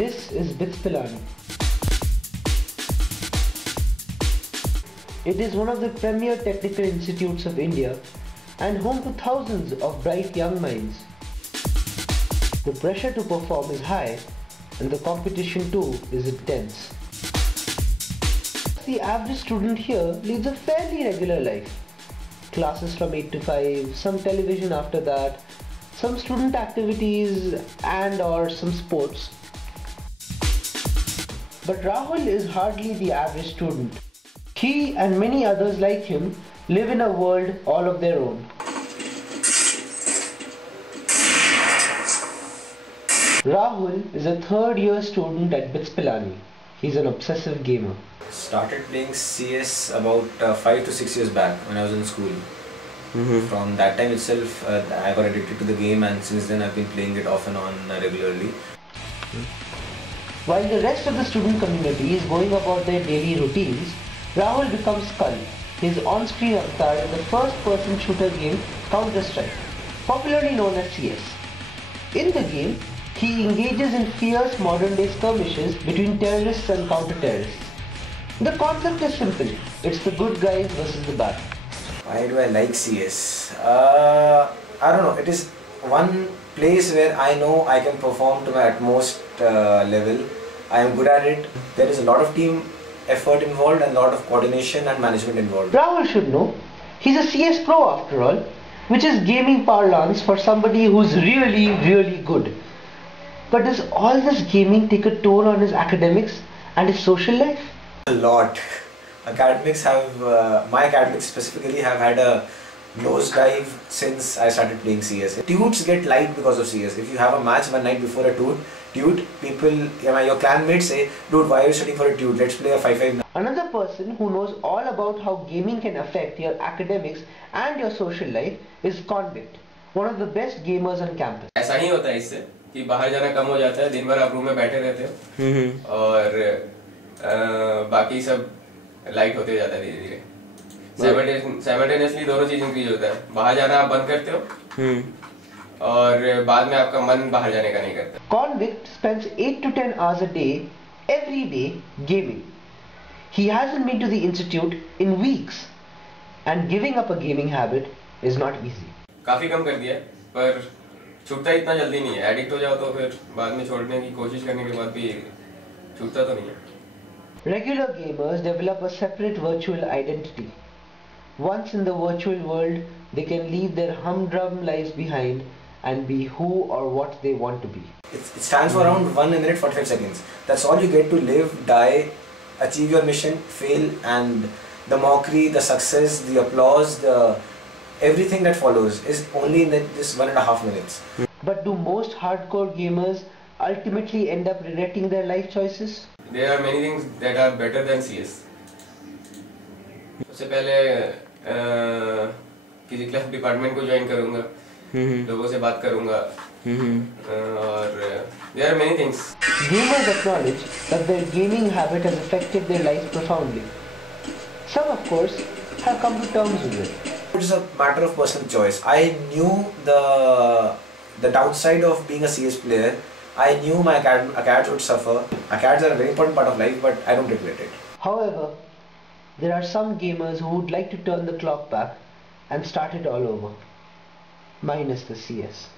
This is BITS Pilani. It is one of the premier technical institutes of India and home to thousands of bright young minds. The pressure to perform is high and the competition too is intense. The average student here leads a fairly regular life. Classes from 8 to 5, some television after that, some student activities and or some sports. But Rahul is hardly the average student. He and many others like him live in a world all of their own. Rahul is a third-year student at BITS Pilani. He's an obsessive gamer. Started playing CS about 5 to 6 years back when I was in school. From that time itself, I got addicted to the game, and since then I've been playing it off and on regularly. While the rest of the student community is going about their daily routines, Rahul becomes Skull, his on-screen avatar in the first-person shooter game Counter-Strike, popularly known as CS. In the game, he engages in fierce modern-day skirmishes between terrorists and counter-terrorists. The concept is simple. It's the good guys versus the bad. Why do I like CS? I don't know. It is one place where I know I can perform to my utmost level. I am good at it. There is a lot of team effort involved and a lot of coordination and management involved. Rahul should know. He's a CS pro after all, which is gaming parlance for somebody who's really good. But does all this gaming take a toll on his academics and his social life? A lot. Academics have, my academics specifically have had a nosedive since I started playing CS. Tutes get liked because of CS. If you have a match one night before a tute, people, your clan mates say, dude, why are you studying for a tute? Let's play a 5-5 now. Another person who knows all about how gaming can affect your academics and your social life is Convict, one of the best gamers on campus. ऐसा ही होता है इससे कि बाहर जाना कम हो जाता है, दिन भर आप रूम में बैठे रहते हो और बाकी सब लाइट होते जाता है धीरे धीरे। साइमल्टेनियसली दोनों चीज इंक्रीज होता है। बाहर जाना आप बंद करते हो और बाद में आपका मन बाहर जाने का नहीं करता। Convict spends 8 to 10 hours a day, every day, gaming. He hasn't been to the institute in weeks, and giving up a gaming habit is not easy. काफी कम कर दिया है, पर छूटता इतना जल्दी नहीं है। एडिक्ट हो जाओ तो फिर बाद में छोड़ने की कोशिश करने के बाद भी छूटता तो नहीं है। Regular gamers develop a separate virtual identity. Once in the virtual world, they can leave their humdrum lives behind and be who or what they want to be. It stands for around 1 minute 45 seconds. That's all you get to live, die, achieve your mission, fail, and the mockery, the success, the applause, everything that follows is only in this 1.5 minutes. But do most hardcore gamers ultimately end up regretting their life choices? There are many things that are better than CS. सबसे पहले किसी class department को join करूँगा, लोगों से बात करूँगा और there are many things. Gamers acknowledge that their gaming habit has affected their lives profoundly. Some, of course, have come to terms with it. It is a matter of personal choice. I knew the downside of being a CS player. I knew my acads would suffer. Acads are a very important part of life, but I don't regret it. However, there are some gamers who would like to turn the clock back and start it all over. Minus the CS.